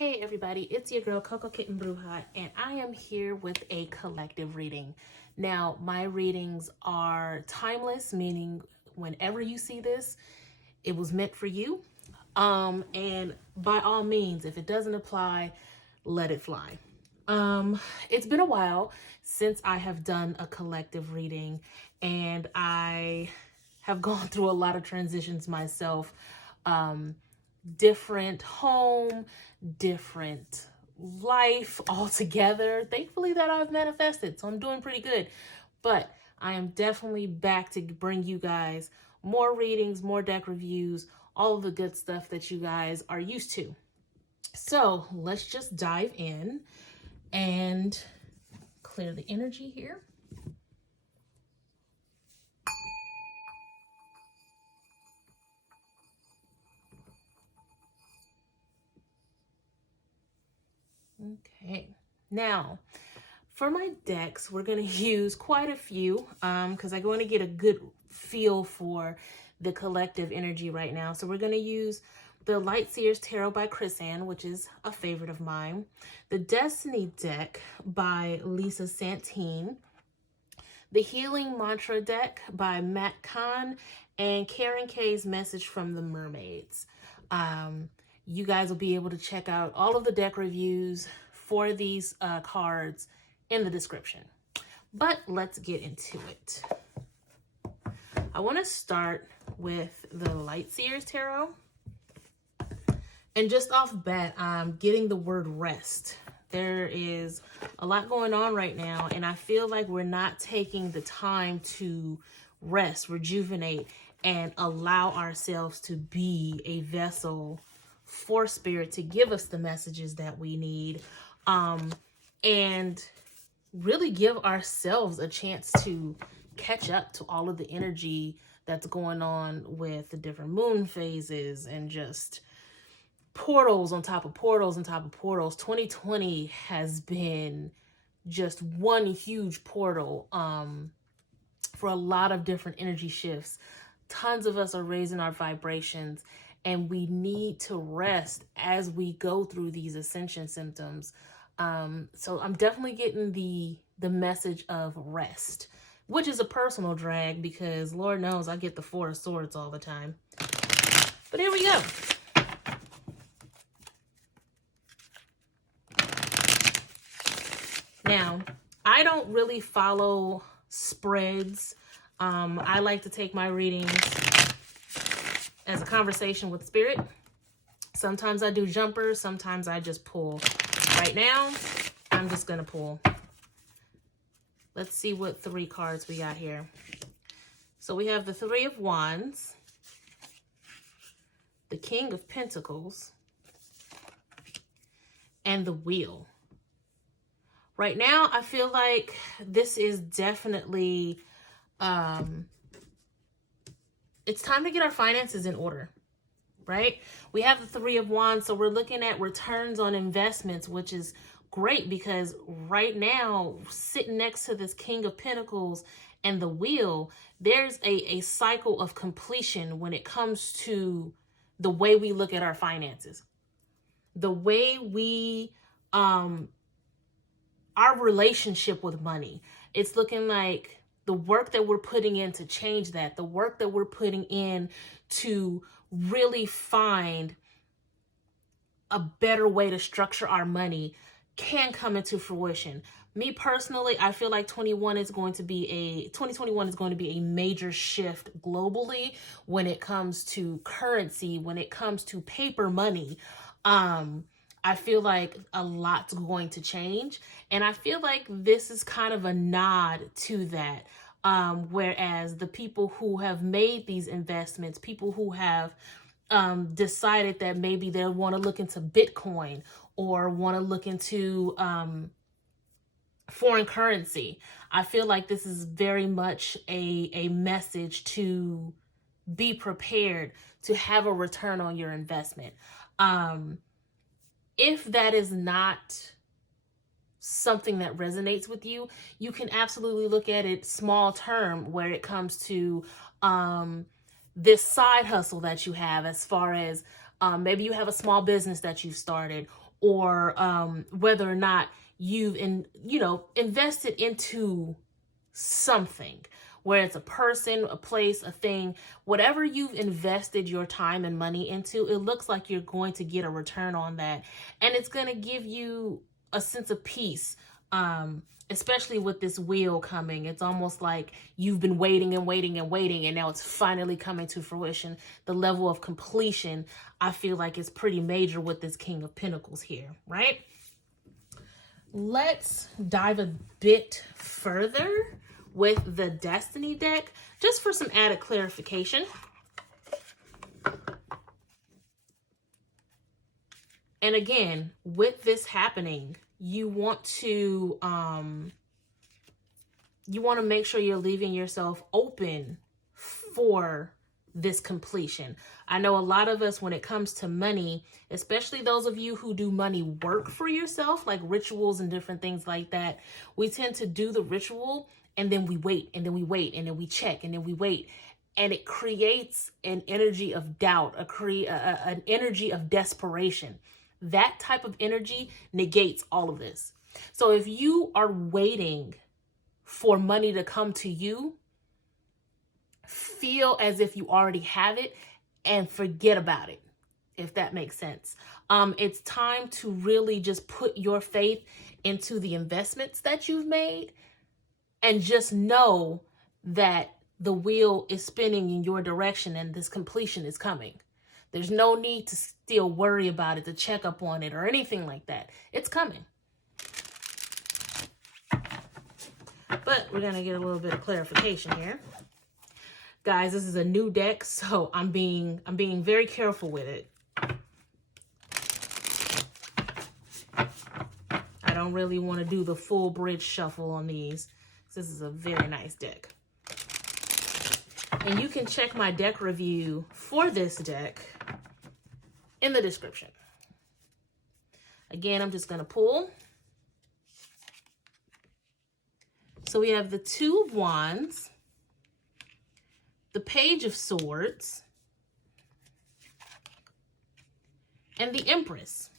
Hey everybody, it's your girl Coco Kitten Bruja, and I am here with a collective reading. Now, my readings are timeless, meaning whenever you see this, it was meant for you. And by all means, if it doesn't apply, let it fly. It's been a while since I have done a collective reading, and I have gone through a lot of transitions myself. Different home, different life altogether. Thankfully that I've manifested, so I'm doing pretty good. But I am definitely back to bring you guys more readings, more deck reviews, all of the good stuff that you guys are used to. So let's just dive in and clear the energy here. Okay, now for my decks, we're going to use quite a few because I want to get a good feel for the collective energy right now. So we're going to use the Light Seers Tarot by Chrysan, which is a favorite of mine, the Destiny deck by Lisa Santine, the Healing Mantra deck by Matt Kahn, and Karen K's Message from the Mermaids. You guys will be able to check out all of the deck reviews for these cards in the description. But let's get into it. I want to start with the Light Seers Tarot. And just off bat, I'm getting the word rest. There is a lot going on right now, and I feel like we're not taking the time to rest, rejuvenate, and allow ourselves to be a vessel for spirit to give us the messages that we need, and really give ourselves a chance to catch up to all of the energy that's going on with the different moon phases and just portals on top of portals on top of portals. 2020 has been just one huge portal for a lot of different energy shifts. Tons of us are raising our vibrations, and we need to rest as we go through these ascension symptoms. So I'm definitely getting the message of rest, which is a personal drag because Lord knows I get the Four of Swords all the time. But here we go. Now, I don't really follow spreads. I like to take my readings as a conversation with spirit. Sometimes I do jumpers, sometimes I just pull. Right now, I'm just gonna pull. Let's see what 3 cards we got here. So we have the Three of Wands, the King of Pentacles, and the Wheel. Right now, I feel like this is definitely, it's time to get our finances in order, right? We have the Three of Wands, so we're looking at returns on investments, which is great because right now, sitting next to this King of Pentacles and the Wheel, there's a cycle of completion when it comes to the way we look at our finances. The way we, our relationship with money. It's looking like the work that we're putting in to change that, the work that we're putting in to really find a better way to structure our money can come into fruition. Me personally, I feel like 2021 is going to be a major shift globally when it comes to currency, when it comes to paper money. I feel like a lot's going to change, and I feel like this is kind of a nod to that. Whereas the people who have made these investments, people who have decided that maybe they want to look into Bitcoin or want to look into foreign currency, I feel like this is very much a message to be prepared to have a return on your investment. If that is not something that resonates with you, you can absolutely look at it small term where it comes to this side hustle that you have, as far as maybe you have a small business that you've started, or whether or not you've invested into something, where it's a person, a place, a thing, whatever you've invested your time and money into, it looks like you're going to get a return on that. And it's going to give you a sense of peace, especially with this wheel coming. It's almost like you've been waiting and waiting and waiting, and now it's finally coming to fruition. The level of completion, I feel like, is pretty major with this King of Pentacles here, right? Let's dive a bit further with the Destiny deck, just for some added clarification. And again, with this happening, you want to make sure you're leaving yourself open for this completion. I know a lot of us, when it comes to money, especially those of you who do money work for yourself, like rituals and different things like that, we tend to do the ritual and then we wait, and then we wait, and then we check, and then we wait. And it creates an energy of doubt, an energy of desperation. That type of energy negates all of this. So if you are waiting for money to come to you, feel as if you already have it and forget about it, if that makes sense. It's time to really just put your faith into the investments that you've made, and just know that the wheel is spinning in your direction and this completion is coming. There's no need to still worry about it, to check up on it or anything like that. It's coming. But we're going to get a little bit of clarification here. Guys, this is a new deck, so I'm being very careful with it. I don't really want to do the full bridge shuffle on these. This is a very nice deck. And you can check my deck review for this deck in the description. Again, I'm just going to pull. So we have the Two of Wands, the Page of Swords, and the Empress.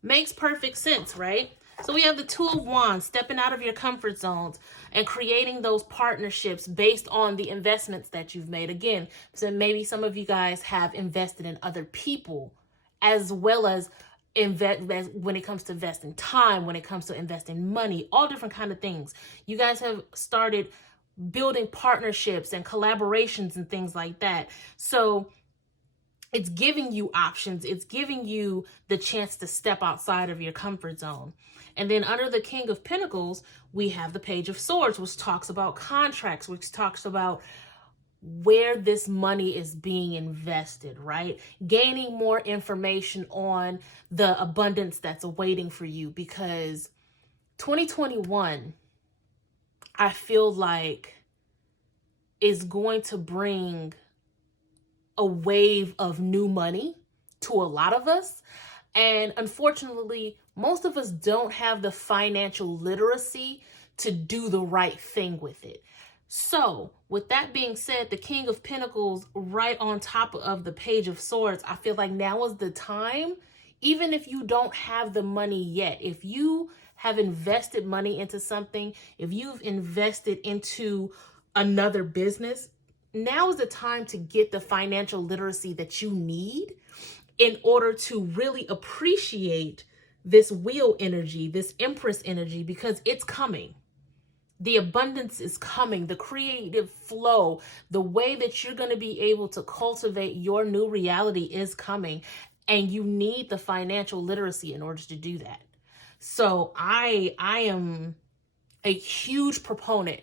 Makes perfect sense, right? So we have the Two of Wands, stepping out of your comfort zones and creating those partnerships based on the investments that you've made. Again, so maybe some of you guys have invested in other people, as well as when it comes to investing time, when it comes to investing money, all different kind of things. You guys have started building partnerships and collaborations and things like that. So it's giving you options. It's giving you the chance to step outside of your comfort zone. And then under the King of Pentacles, we have the Page of Swords, which talks about contracts, which talks about where this money is being invested, right? Gaining more information on the abundance that's awaiting for you, because 2021, I feel like, is going to bring a wave of new money to a lot of us. And unfortunately, most of us don't have the financial literacy to do the right thing with it. So with that being said, the King of Pentacles right on top of the Page of Swords, I feel like now is the time, even if you don't have the money yet, if you have invested money into something, if you've invested into another business, now is the time to get the financial literacy that you need in order to really appreciate this wheel energy, this Empress energy, because it's coming. The abundance is coming, the creative flow, the way that you're going to be able to cultivate your new reality is coming, and you need the financial literacy in order to do that. So I am a huge proponent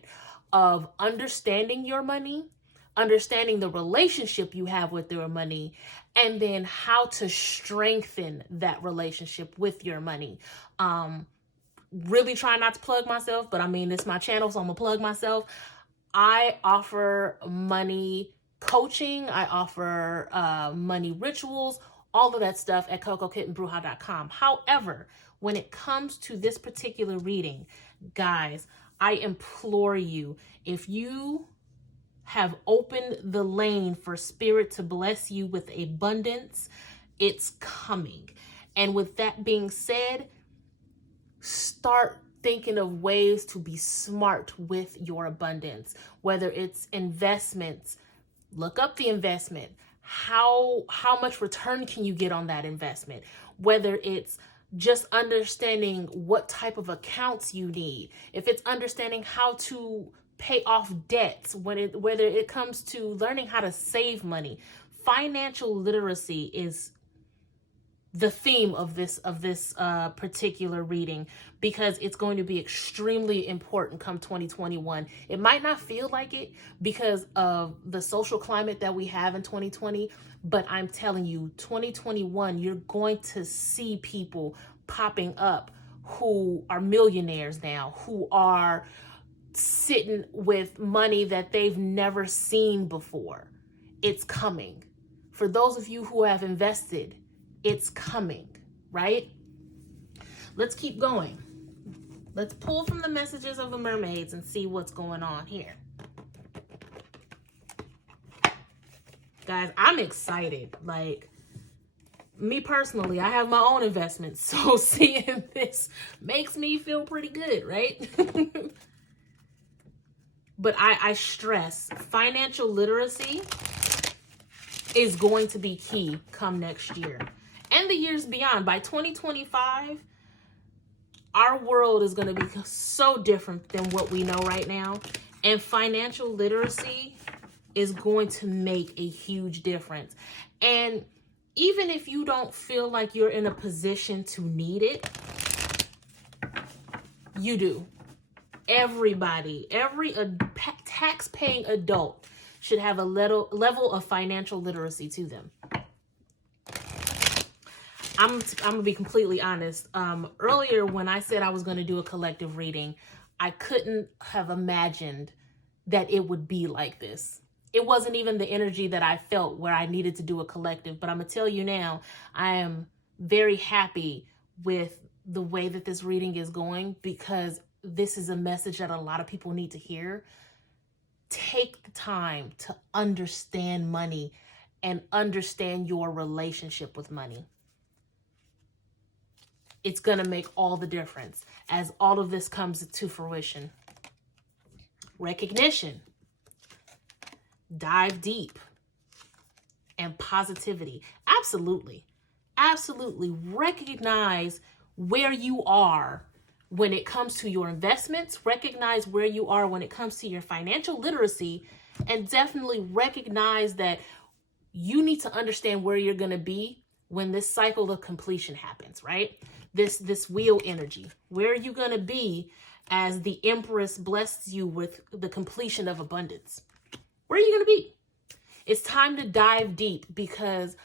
of understanding your money, understanding the relationship you have with your money, and then how to strengthen that relationship with your money. Really try not to plug myself, but I mean, it's my channel, so I'm gonna plug myself. I offer money coaching. I offer money rituals, all of that stuff at cocokittenbruja.com. However, when it comes to this particular reading, guys, I implore you, if you have opened the lane for spirit to bless you with abundance, it's coming. And with that being said, start thinking of ways to be smart with your abundance, whether it's investments. Look up the investment. How much return can you get on that investment? Whether it's just understanding what type of accounts you need. If it's understanding how to pay off debts, whether it comes to learning how to save money. Financial literacy is the theme of this particular reading, because it's going to be extremely important come 2021. It might not feel like it because of the social climate that we have in 2020, but I'm telling you, 2021, you're going to see people popping up who are millionaires now, who are sitting with money that they've never seen before. It's coming. For those of you who have invested, it's coming, right? Let's keep going. Let's pull from the messages of the mermaids and see what's going on here. Guys, I'm excited. Like, me personally, I have my own investments, so seeing this makes me feel pretty good, right? But I stress, financial literacy is going to be key come next year and the years beyond. By 2025, our world is going to be so different than what we know right now. And financial literacy is going to make a huge difference. And even if you don't feel like you're in a position to need it, you do. Everybody, every tax-paying adult should have a level of financial literacy to them. I'm going to be completely honest. Earlier, when I said I was going to do a collective reading, I couldn't have imagined that it would be like this. It wasn't even the energy that I felt where I needed to do a collective. But I'm going to tell you now, I am very happy with the way that this reading is going, because this is a message that a lot of people need to hear. Take the time to understand money and understand your relationship with money. It's going to make all the difference as all of this comes to fruition. Recognition, dive deep, and positivity. Absolutely. Absolutely. Recognize where you are when it comes to your investments. Recognize where you are when it comes to your financial literacy, and definitely recognize that you need to understand where you're going to be when this cycle of completion happens, right? This wheel energy. Where are you going to be as the Empress blesses you with the completion of abundance? Where are you going to be? It's time to dive deep, because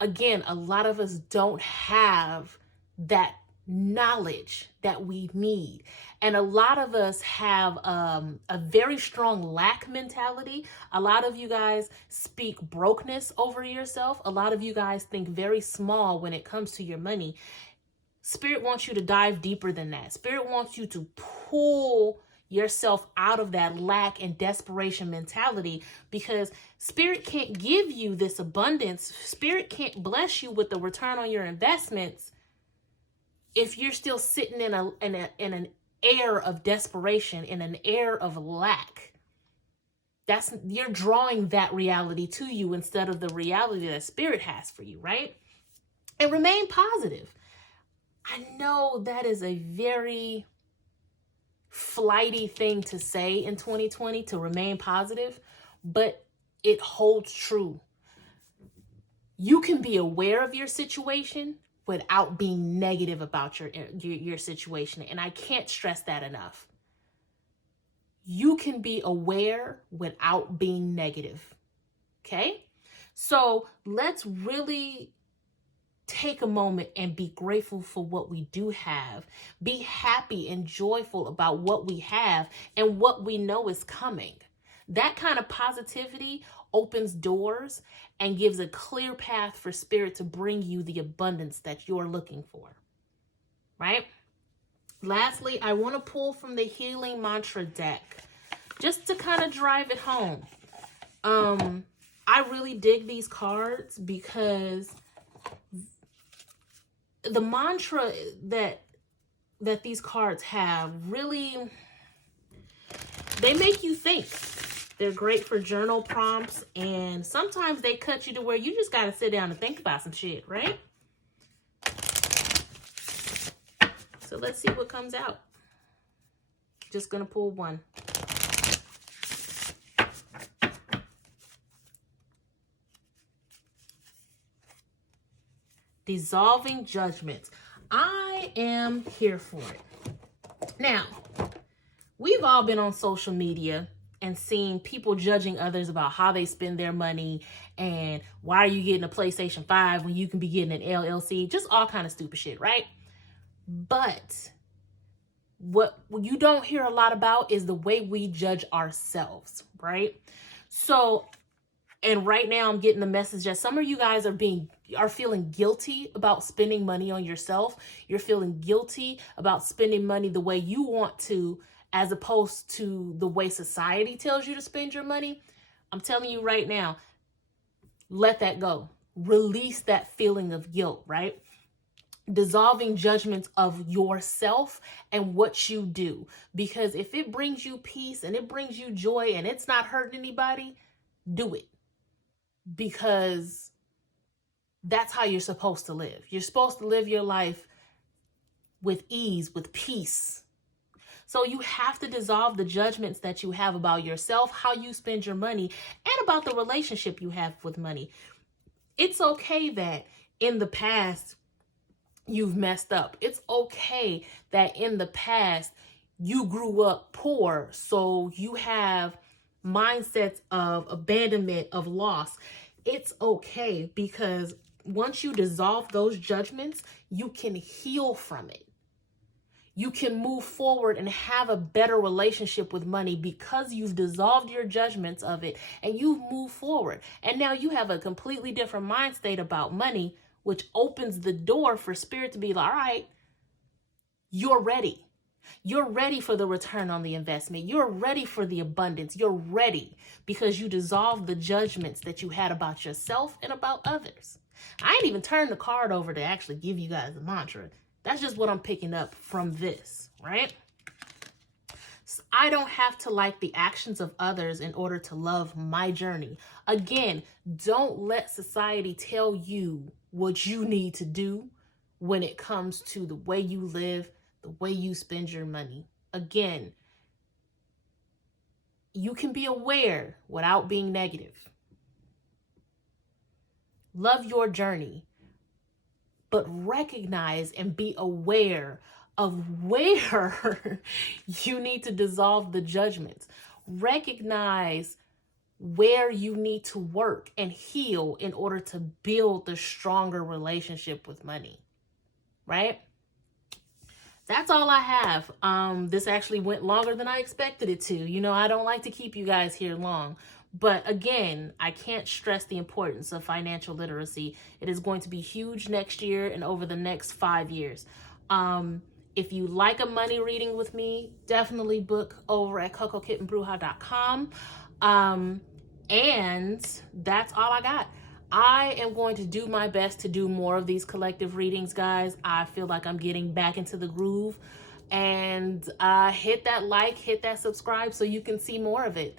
again, a lot of us don't have that knowledge that we need. And a lot of us have a very strong lack mentality. A lot of you guys speak brokenness over yourself. A lot of you guys think very small when it comes to your money. Spirit wants you to dive deeper than that. Spirit wants you to pull yourself out of that lack and desperation mentality, because Spirit can't give you this abundance. Spirit can't bless you with the return on your investments if you're still sitting in an air of desperation, in an air of lack. You're drawing that reality to you instead of the reality that Spirit has for you, right? And remain positive. I know that is a very flighty thing to say in 2020, to remain positive, but it holds true. You can be aware of your situation without being negative about your situation. And I can't stress that enough. You can be aware without being negative. Okay? So let's really take a moment and be grateful for what we do have. Be happy and joyful about what we have and what we know is coming. That kind of positivity opens doors and gives a clear path for Spirit to bring you the abundance that you're looking for, right? Lastly, I want to pull from the Healing Mantra deck just to kind of drive it home. I really dig these cards because the mantra that these cards have really, they make you think. They're great for journal prompts, and sometimes they cut you to where you just got to sit down and think about some shit, right? So let's see what comes out. Just gonna pull one. Dissolving judgments. I am here for it. Now, we've all been on social media and seeing people judging others about how they spend their money and why are you getting a PlayStation 5 when you can be getting an LLC, just all kind of stupid shit, right? But what you don't hear a lot about is the way we judge ourselves, right? So, and right now I'm getting the message that some of you guys are feeling guilty about spending money on yourself. You're feeling guilty about spending money the way you want to, as opposed to the way society tells you to spend your money. I'm telling you right now, let that go. Release that feeling of guilt, right? Dissolving judgments of yourself and what you do. Because if it brings you peace and it brings you joy and it's not hurting anybody, do it. Because that's how you're supposed to live. You're supposed to live your life with ease, with peace. So you have to dissolve the judgments that you have about yourself, how you spend your money, and about the relationship you have with money. It's okay that in the past you've messed up. It's okay that in the past you grew up poor, so you have mindsets of abandonment, of loss. It's okay, because once you dissolve those judgments, you can heal from it. You can move forward and have a better relationship with money because you've dissolved your judgments of it and you've moved forward. And now you have a completely different mind state about money, which opens the door for spirit to be like, all right, you're ready. You're ready for the return on the investment. You're ready for the abundance. You're ready because you dissolved the judgments that you had about yourself and about others. I ain't even turned the card over to actually give you guys a mantra. That's just what I'm picking up from this, right? So I don't have to like the actions of others in order to love my journey. Again, don't let society tell you what you need to do when it comes to the way you live, the way you spend your money. Again, you can be aware without being negative. Love your journey, but recognize and be aware of where you need to dissolve the judgments. Recognize where you need to work and heal in order to build the stronger relationship with money, right? That's all I have. This actually went longer than I expected it to. You know, I don't like to keep you guys here long. But again, I can't stress the importance of financial literacy. It is going to be huge next year and over the next 5 years. If you like a money reading with me, definitely book over at cocokittenbruja.com. And that's all I got. I am going to do my best to do more of these collective readings, guys. I feel like I'm getting back into the groove. And hit that like, hit that subscribe so you can see more of it.